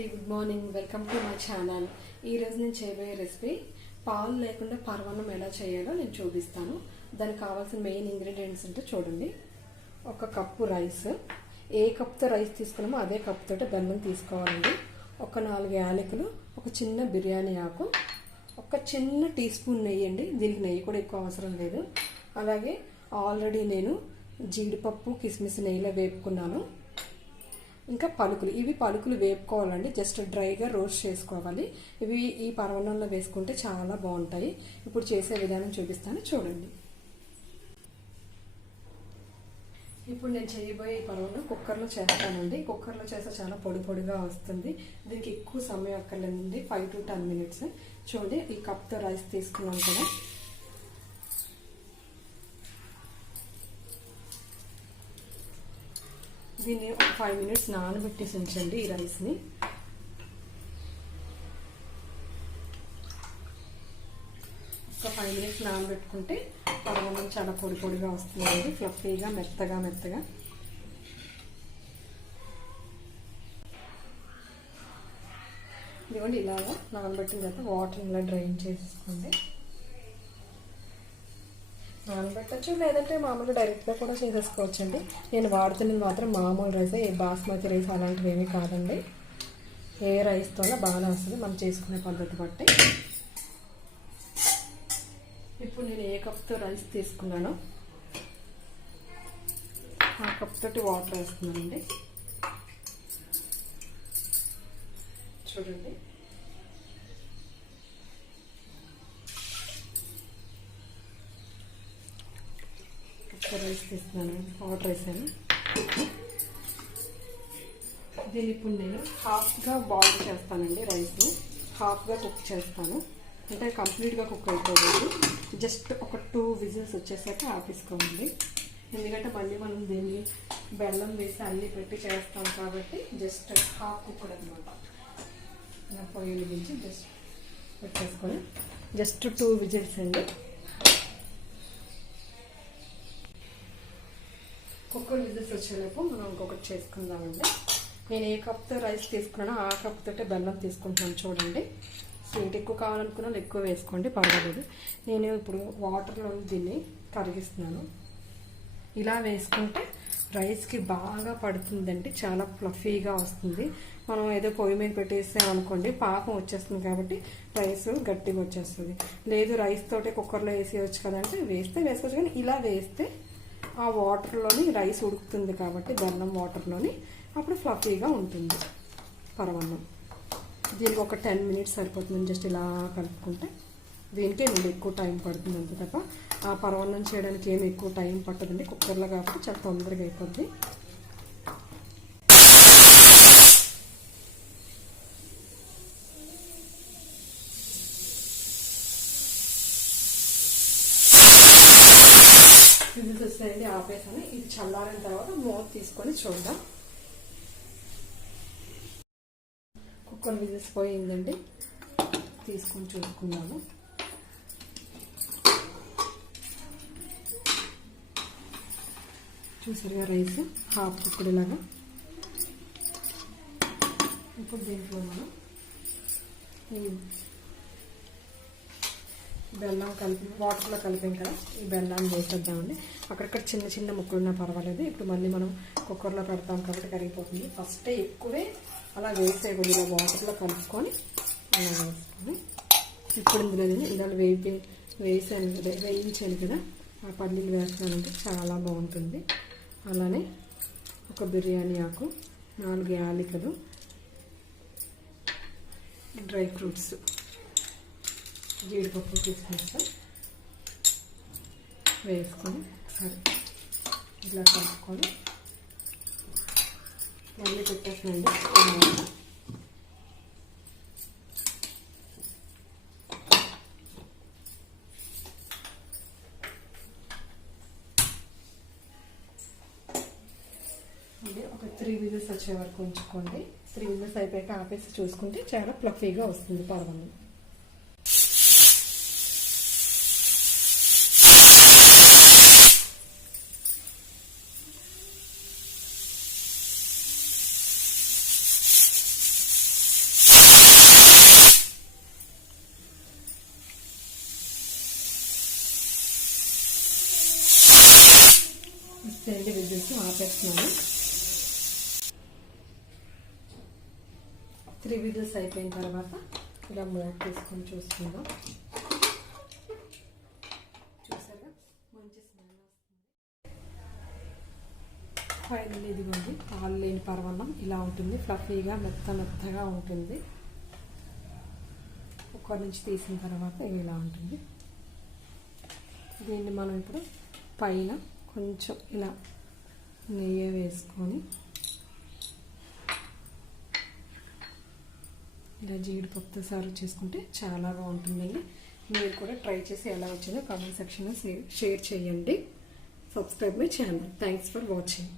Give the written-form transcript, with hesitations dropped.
అండి, good morning. Welcome to my channel. ఈరోజు నేను చేయబోయే రెసిపీ పాలు లేకుండా పరమాన్నం ఎలా చేయాలో నేను చూపిస్తాను. దానికి కావాల్సిన మెయిన్ ఇంగ్రీడియంట్స్ అంటే చూడండి. ఒక కప్పు రైస్, ఏ కప్తో రైస్ తీసుకున్నామో అదే కప్తో బెల్లం తీసుకోవాలండి. ఒక 4 యాలకులు, ఒక చిన్న బిర్యానీ ఆకు, ఒక చిన్న టీ స్పూన్ నెయ్యి అండి. దీనికి నెయ్యి కూడా ఎక్కువ అవసరం లేదు. అలాగే ఆల్రెడీ నేను జీడిపప్పు కిస్మిస్ నెయ్యిలో వేపుకున్నాను. ఇంకా పలుకులు, ఇవి పలుకులు వేపుకోవాలండి. జస్ట్ డ్రైగా రోస్ట్ చేసుకోవాలి. ఇవి ఈ పరమాన్నంలో వేసుకుంటే చాలా బాగుంటాయి. ఇప్పుడు చేసే విధానం చూపిస్తాను, చూడండి. ఇప్పుడు నేను చేయబోయే ఈ పరమాన్నం కుక్కర్లో చేస్తానండి. కుక్కర్లో చేస్తే చాలా పొడి పొడిగా వస్తుంది. దీనికి ఎక్కువ సమయం అక్కర్లేదండి, 5 to 10 minutes. చూడండి, ఈ కప్తో రైస్ తీసుకున్నాం కదా, దీన్ని ఒక 5 minutes నానబెట్టేసి ఉంచండి. ఈ రైస్ని ఒక 5 minutes నానబెట్టుకుంటే పరమాన్నం చాలా పొడి పొడిగా వస్తుంది, ఫ్లఫీగా మెత్తగా. ఇదిగోండి, ఇలాగా నానబెట్టిన తర్వాత వాటర్ ఇలా డ్రైన్ చేసుకోండి. నానబెట్టచ్చు, లేదంటే మామూలుగా డైరెక్ట్గా కూడా చేసేసుకోవచ్చండి. నేను వాడుతున్నది మాత్రం మామూలు రైస్, ఏ బాస్మతి రైస్ అలాంటివి ఏమీ కాదండి. ఏ రైస్తోనే బాగానే వస్తుంది మనం చేసుకునే పద్ధతి బట్టి. ఇప్పుడు నేను ఏ కప్తో రైస్ తీసుకున్నానో ఆ కప్ తోటి వాటర్ వేస్తున్నానండి. చూడండి, రైస్ తీస్తున్నాను, వాటర్ వేసాను. దీన్ని ఇప్పుడు నేను హాఫ్గా బాయిల్ చేస్తానండి. రైస్ని హాఫ్గా కుక్ చేస్తాను, అంటే కంప్లీట్గా కుక్ అయిపోతుంది. జస్ట్ ఒక 2 విజిల్స్ వచ్చేసాక ఆపేసుకోండి. ఎందుకంటే మళ్ళీ మనం దీన్ని బెల్లం వేసి అన్నీ పెట్టి చేస్తాం కాబట్టి జస్ట్ హాఫ్ కుక్కడ్ అనమాట. పొయ్యి వెలిగించి జస్ట్ పెట్టేసుకొని జస్ట్ 2 విజిల్స్ అండి. కుక్కర్ విజిల్స్ వచ్చేలోపు మనం ఇంకొకటి చేసుకుందామండి. నేను ఏ కప్తో రైస్ తీసుకున్నానో ఆ కప్ తోటే బెల్లం తీసుకుంటున్నాను. చూడండి, స్వీట్ ఎక్కువ కావాలనుకున్నా ఎక్కువ వేసుకోండి, పర్వాలేదు. నేను ఇప్పుడు వాటర్లో దీన్ని కరిగిస్తున్నాను. ఇలా వేసుకుంటే రైస్కి బాగా పడుతుందండి, చాలా ఫ్లఫీగా వస్తుంది. మనం ఏదో పొయ్యి మీద పెట్టేసామనుకోండి పాకం వచ్చేస్తుంది కాబట్టి రైస్ గట్టిగా వచ్చేస్తుంది. లేదు రైస్ తోటే కుక్కర్లో వేసేయచ్చు కదంటే వేసుకోవచ్చు, కానీ ఇలా వేస్తే ఆ వాటర్లోని రైస్ ఉడుకుతుంది కాబట్టి బెల్లం వాటర్లోని అప్పుడు ఫ్లఫీగా ఉంటుంది పరమాన్నం. దీనికి ఒక 10 minutes సరిపోతుంది. జస్ట్ ఇలా కలుపుకుంటే దీనికే నుండి ఎక్కువ టైం పడుతుంది అంతే తప్ప ఆ పరమాన్నం చేయడానికి ఏమి ఎక్కువ టైం పట్టదండి. కుక్కర్లో కాబట్టి చాలా తొందరగా అయిపోద్ది. విజిల్స్ వస్తాయండి, ఆపేసాను. ఇది చల్లారిన తర్వాత మూత తీసుకొని చూద్దాం. కుక్కర్ విజిల్స్ పోయిందండి, తీసుకొని చూసుకుందాము. చూసారుగా రైస్ హాఫ్ కుక్కడ్ లాగా. ఇప్పుడు దీంట్లో మనం ఈ బెల్లం కలిపి వాటర్లో కలిపాం కదా, ఈ బెల్లాన్ని వేసేద్దామండి. అక్కడక్కడ చిన్న చిన్న ముక్కలు ఉన్నా పర్వాలేదు. ఇప్పుడు మళ్ళీ మనం కుక్కర్లో పెడతాం కాబట్టి కరిగిపోతుంది. ఫస్టే ఎక్కువే అలా వేసేయకూడదు, ఇలా వాటర్లో కలుపుకొని అలా వేసుకొని ఇప్పుడు ఇందులో నేను ఇలా వేసాను కదా, వేయించాను కదా, ఆ పల్లీలు వేస్తున్నానంటే చాలా బాగుంటుంది. అలానే ఒక బిర్యానీ ఆకు, 4 యాలకులు, డ్రై ఫ్రూట్స్, జీడిపప్పు కిస్మిస్ వేసుకొని ఒకసారి ఇలా కలుపుకొని మళ్ళీ పెట్టేసానండి. మళ్ళీ ఒక 3 విజిల్స్ వచ్చే వరకు ఉంచుకోండి. 3 విజిల్స్ అయిపోయాక ఆపేసి చూసుకుంటే చాలా ఫ్లఫీగా వస్తుంది పరమాన్నం. 2 విజిల్స్ ఆపేస్తున్నాను. 3 విజిల్స్ అయిపోయిన తర్వాత ఇలా మూత తీసుకొని చూసుకుందాం. చూసారా మంచి స్మెల్ వస్తుంది. ఫైనల్ ఇదిగోండి పాలు లేని పరమాన్నం ఇలా ఉంటుంది. ఫ్లఫీగా మెత్తగా ఉంటుంది. కుక్కర్ నుంచి తీసిన తర్వాత ఇలా ఉంటుంది. దీన్ని మనం ఇప్పుడు పైన కొంచెం ఇలా నెయ్యి వేసుకొని ఇలా జీడిపప్పుతో సర్వ్ చేసుకుంటే చాలా బాగుంటుందండి. మీరు కూడా ట్రై చేసి ఎలా వచ్చిందో కామెంట్ సెక్షన్లో షేర్ చేయండి. Subscribe my channel. Thanks for watching.